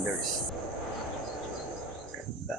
Wonders. Ganda.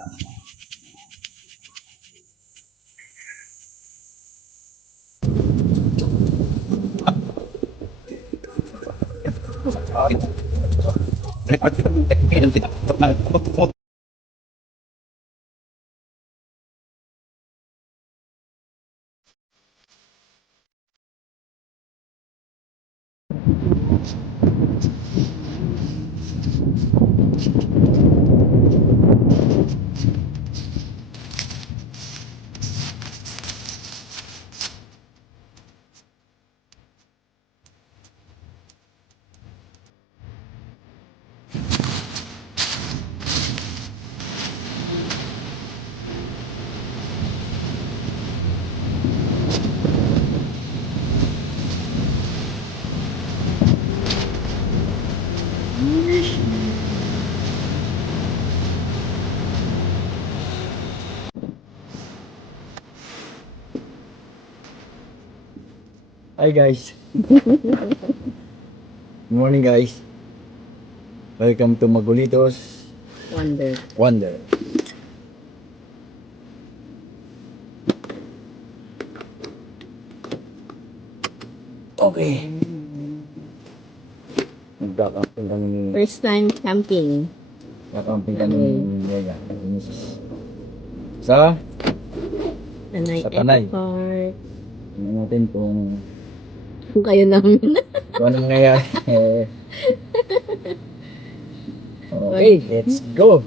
Hi guys. Good morning guys. Welcome to Magulitos Wonder. Okay. Nagkakamping kami. First time camping. Nagkakamping kami sa Tanay Sa Tanay. Eco Park. tingnan natin kung Kayo namin. anong nangyayari. Okay, let's go.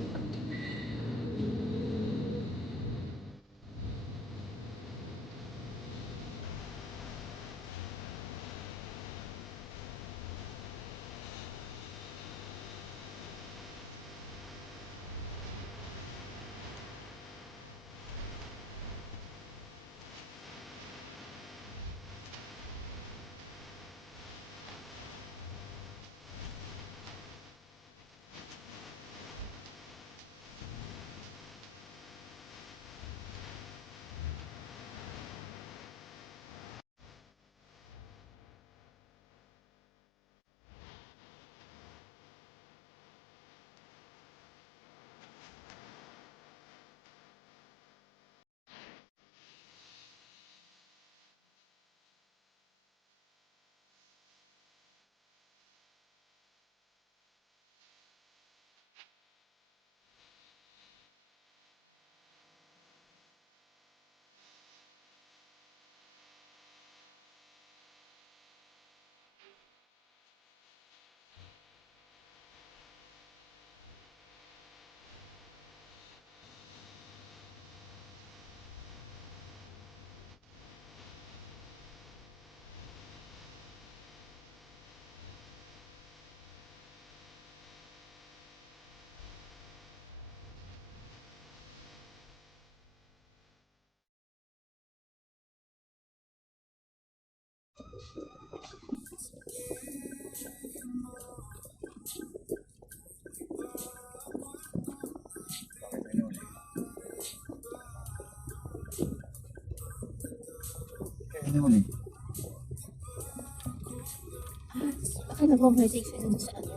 Baka nag-overtake sila sa ano?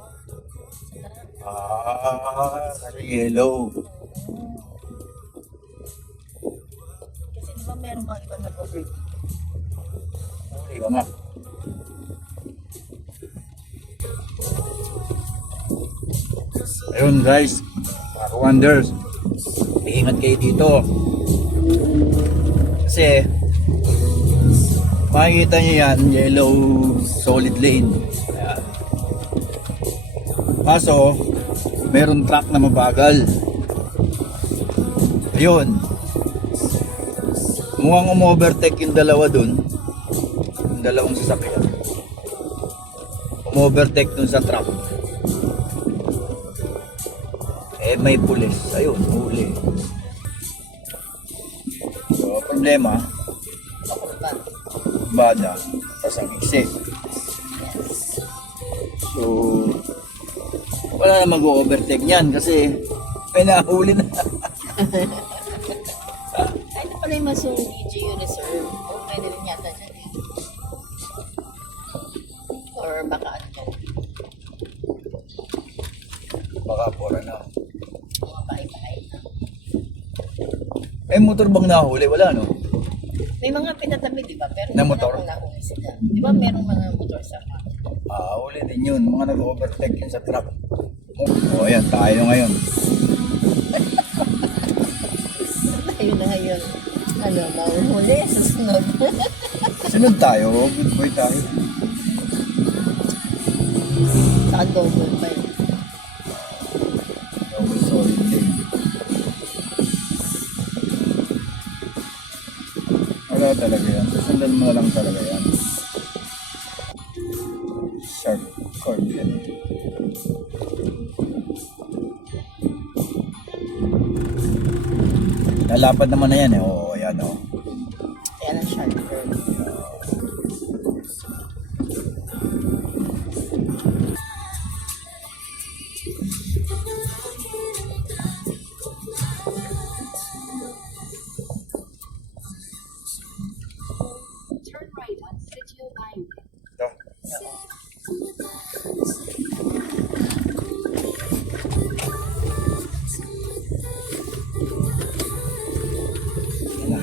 Kasi yellow. Kasi di ba meron kang iba nag-overtake? Okay ka nga. Ayun guys, mga wonders, ingat kayo dito. Kasi makikita nyo yan, yellow solid lane. Ayan. Kaso meron truck na mabagal. Ayun, mukhang umovertake yung dalawa dun, yung dalawang sasakyan, umovertake dun sa truck. May pulis, ayun, huli. So problema, bada, pasangisi. So wala na mag-overtake niyan kasi may nahuli na. Ay, ito pala yung Masong DJU Reserve. O, pwede rin yata dyan eh. Or baka ano dyan. Baka vapor, ano. Mga bahay-bahay na. Eh, motor bang nahuli? Wala, no? May mga pinatabi, di ba? Pero Na hindi motor? ko na nahuli sila. Di ba merong mga motor sa mga? Huli din yun. Mga nag-overtake yun sa truck. Ayan, tayo ngayon. Tayo na ngayon. Ano, mahuhuli sa sunod. Sunod tayo. Good boy tayo. Saka double pa yun. Double solid lane. Wala talaga yan. Susundan mo na lang talaga yan. Sharp cord yan. Nalapad naman na yan eh. Oo, yan o. Kaya na sharp curve. Turn right on City Bank. Ito. Yan na.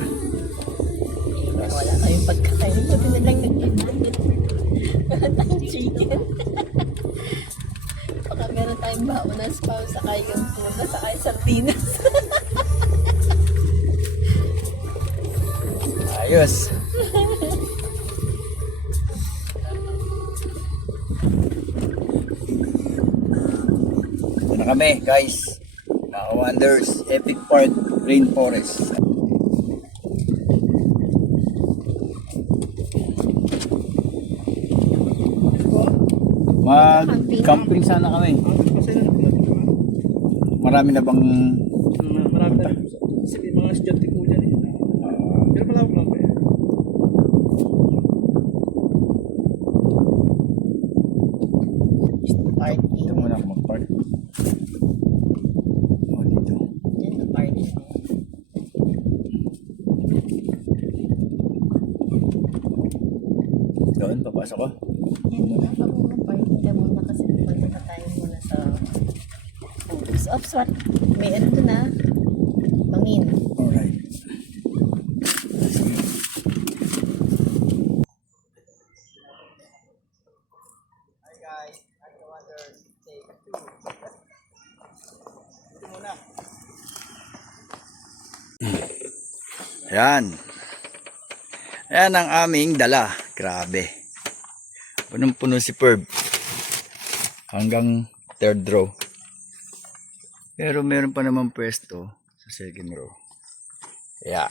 Wala kayong pagkain. Buti na lang nag-init. Wala tayong chicken. Baka meron tayong baon ng spam, saka yung tuna, saka yung sardinas. Ayos. Ito na kami, guys. Mga Wonders, Epic Park Rainforest. Mag-camping sana kami. Marami na bang Marami na. Kasi may mga estudyante po dyan eh. Pero malawak lang pa eh. Party. dito muna ako mag-park. Dito. Yan na party. Doon, papasok ko. Yan na ako muna party ka muna kasi pupunta na tayo muna sa Oops, oops, what? May ano to na? Mangin. Alright. Hi guys, I'm the Wonders. Take 2. Dito muna. Ayan. Ayan ang aming dala. Grabe. Punong-puno si Perb. Hanggang third row. Pero meron pa naman pwesto sa second row. Kaya,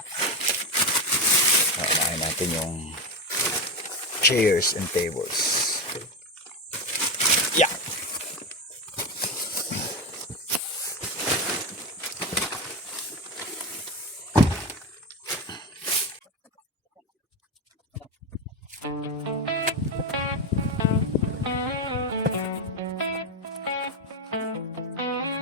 unahin natin yung chairs and tables. Yeah.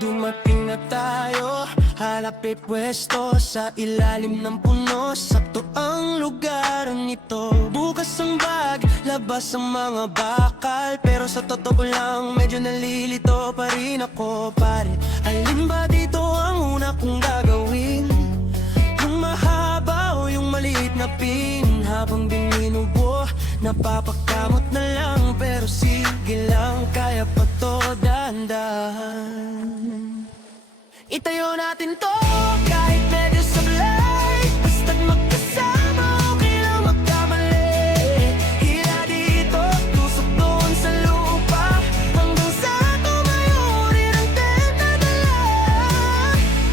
Dumating na tayo, halapit pwesto sa ilalim ng puno. Sakto ang lugaran ito. Bukas ang bag, labas ang mga bakal. Pero sa totoo lang, medyo nalilito pa rin ako, pare. Alin ba dito ang una kong gagawin? Yung mahaba o yung maliit na pin? Habang bininubo, napapakamot na lang. Pero sige lang, kaya pa to, dahan-dahan. Itayo natin to kahit medyo sablay. Basta't magkasama, okay lang magkamali. Hila dito, tusok doon sa lupa. Hanggang sa tumayo rin ang tent na dala.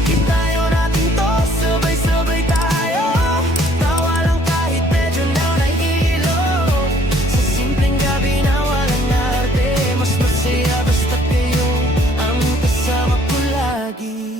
Itayo natin to, sabay-sabay tayo. Tawa lang kahit medyo na nahilo. Sa simpleng gabi na walang arte, mas masaya basta't kayo ang kasama ko lagi.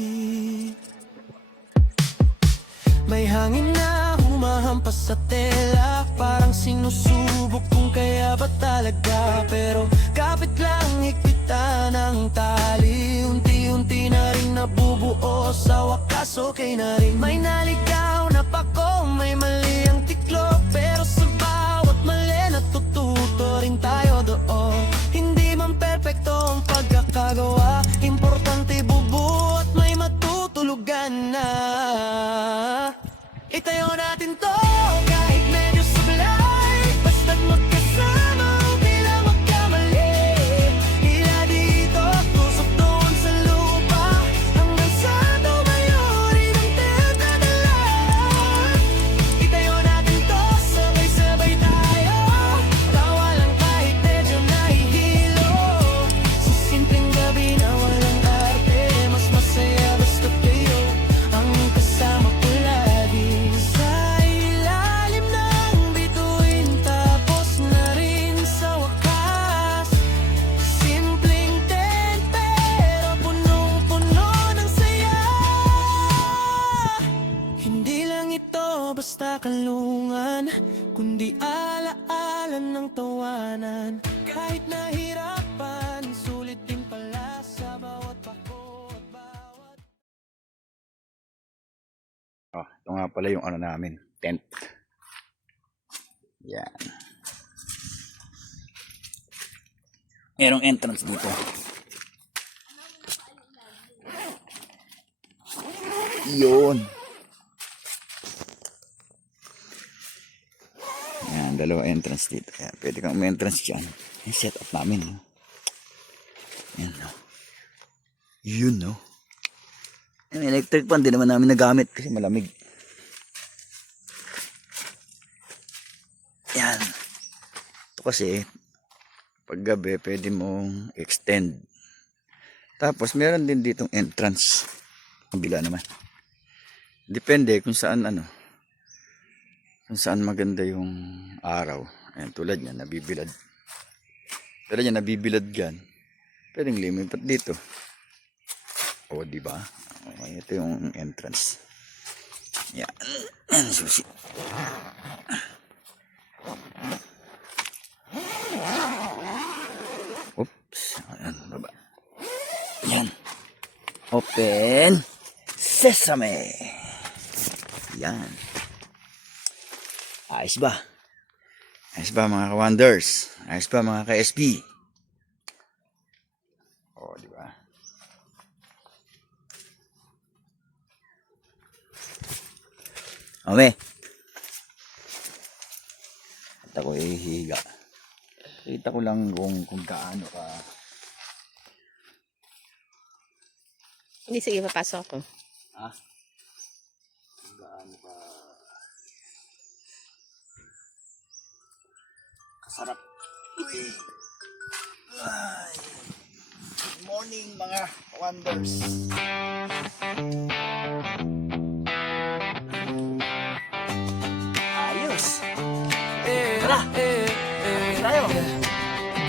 May hangin na humahampas sa tela, parang sinusubok kung kaya ba talaga. Pero kapit lang higpitan ng tali, unti-unti na rin nabubuo, sa wakas okay na rin. May naligaw na pako, may mali ang tiklop, pero sa bawat mali natututo rin tayo doon. Hindi man perpekto ang pagkakagawa, importante Di alaala ng tawanan. Kahit nahirapan, sulit din pala sa bawat pako at bawat... Oh, ito nga pala yung ano namin, tent. Yan. Merong entrance dito. Yun. Yan, dalawa entrance dito. Yan, pwede kang entrance dyan. Yung setup namin. No? Yan, no? Yun, no? Yung electric pan, di naman namin nagamit kasi malamig. Yan. Ito kasi, pag gabi, pwede mong extend. Tapos, meron din ditong entrance. Kabila naman. Depende kung saan kung saan maganda yung araw. Ayan, tulad niya, nabibilad. Tulad niya, nabibilad yan. Pwedeng lumipat dito. O, diba? Okay, ito yung entrance. Yan. Susi. Oops. Ayan, baba. Yan. Open. Sesame. Yan. Ayos ba? Ayos ba mga ka-wonders? Ayos ba mga ka-SB? O, di ba? Ome. At ako hihiga. Kita ko lang kung gaano ka. Hindi, sige, papasok ko. Ha? Kung gaano ka kasarap. Uy. Ay. Good morning mga wonders. Ayos. Tara. Tayo.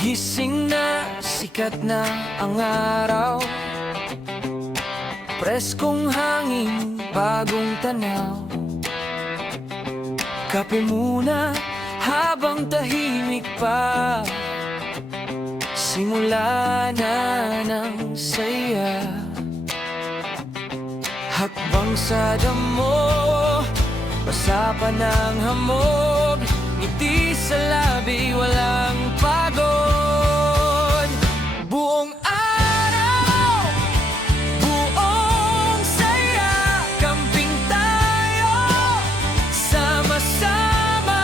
Gising na, sikat na ang araw. Preskong hangin, bagong tanaw. Kape muna habang tahimik pa. Simula na ng saya. Hakbang sa damo, basa pa ng hamog. Ngiti sa labi, walang pagod. Buong araw, buong saya. Camping tayo, sama-sama.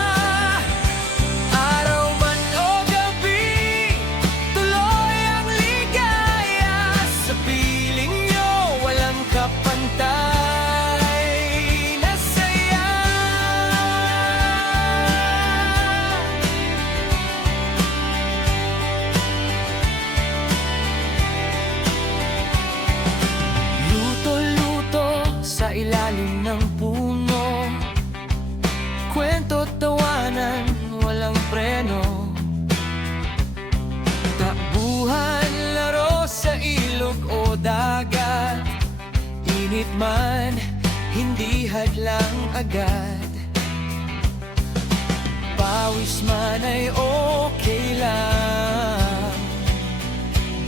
Araw man o gabi, tuloy ang ligaya. Sa piling nyo, walang kapantay na saya. Luto-luto sa ilalim ng puno. Kwento, tawanan, walang preno. Takbuhan, laro sa ilog o dagat. Init man, hindi hadlang agad. Pawis man ay okay lang,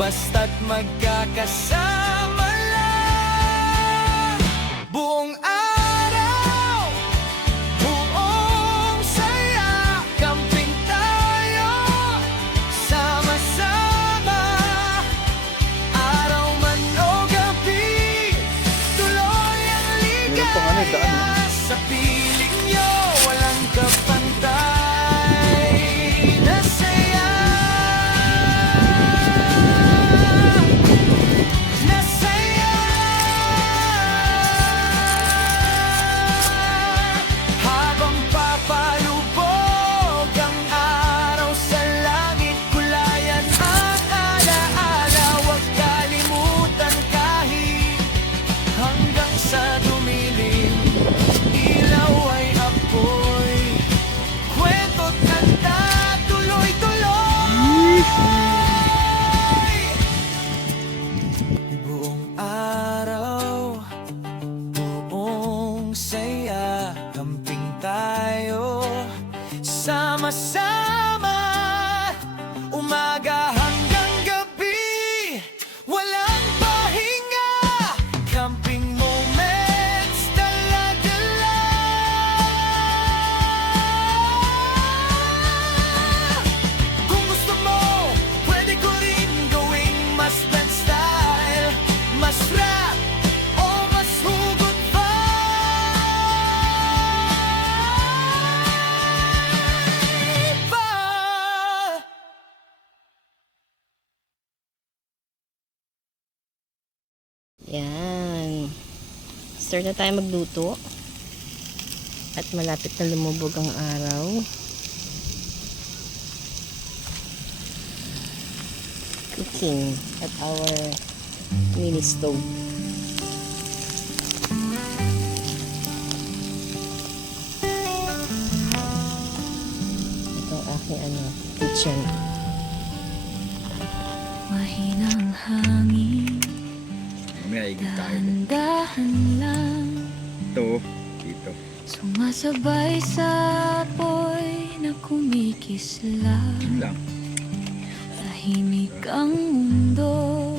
basta't magkakasama lang. Buong araw, buong saya. Camping tayo, sama-sama. Araw man o gabi, tuloy ang Meron pang daan, ligaya. Sa piling nyo, walang kapantay na saya. Na saya. Yan. Start na tayo magluto. At malapit na lumubog ang araw. Cooking at our mini stove. Ito ang aking kitchen. Mahinang hangin, Mamaya igit tayo. dahan lang, Ito, dito. sumasabay sa apoy na kumikislang. Yun lang. Tahimik ang mundo,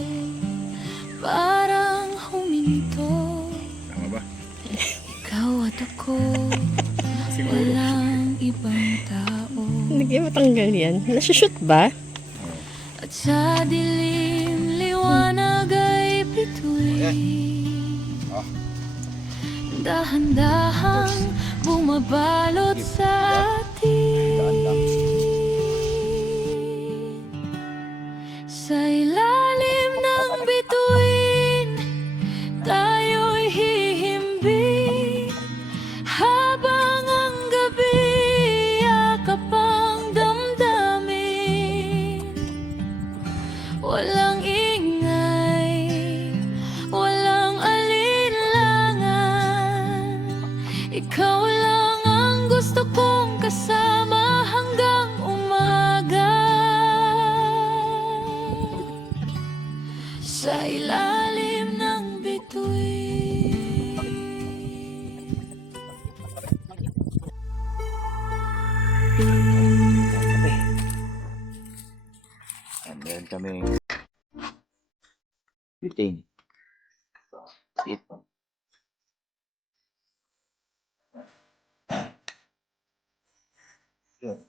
parang huminto. Tama ba? Ikaw at ako, Siguro. walang ibang tao. Hindi kayo matanggal yan. Nasushoot ba? At sa dilim, liwanag ay bituin. Oh. Dahan-dahang bumabalot sa atin. Sa ilalim ng bituin, tayo'y hihimbing. Habang ang gabi yakap ang damdamin. Walang ingay, walang alinlangan. Ikaw lang ang gusto kong kasama hanggang umaga. Sa ilalim ng bituin. And meron kaming butane. Ito. Yun.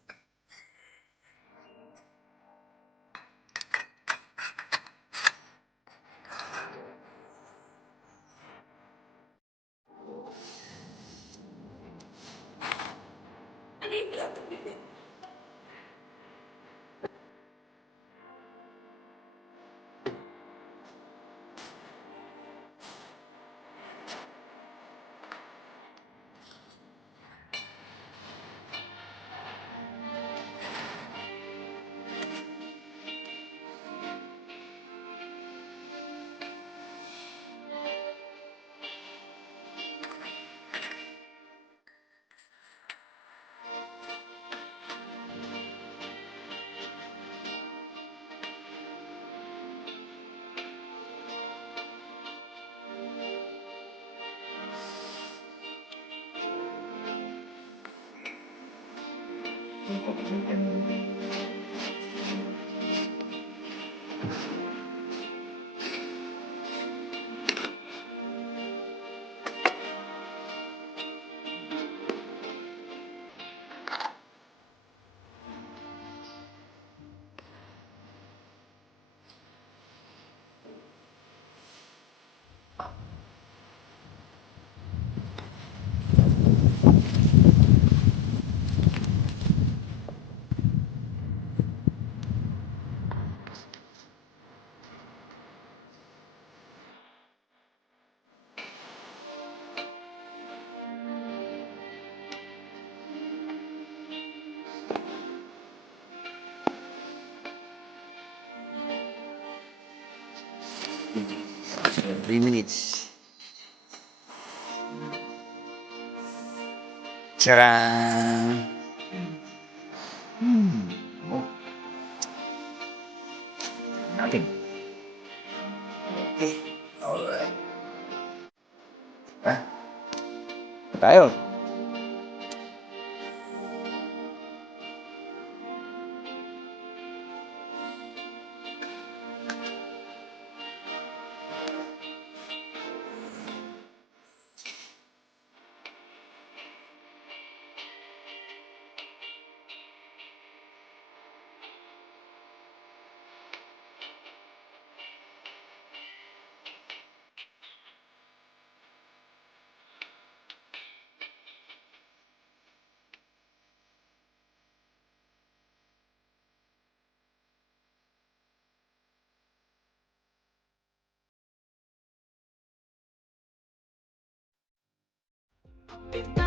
So, 3 minutes. Tcharam! Oh. Nothing. Okay. Alright. Tayo. Thank you.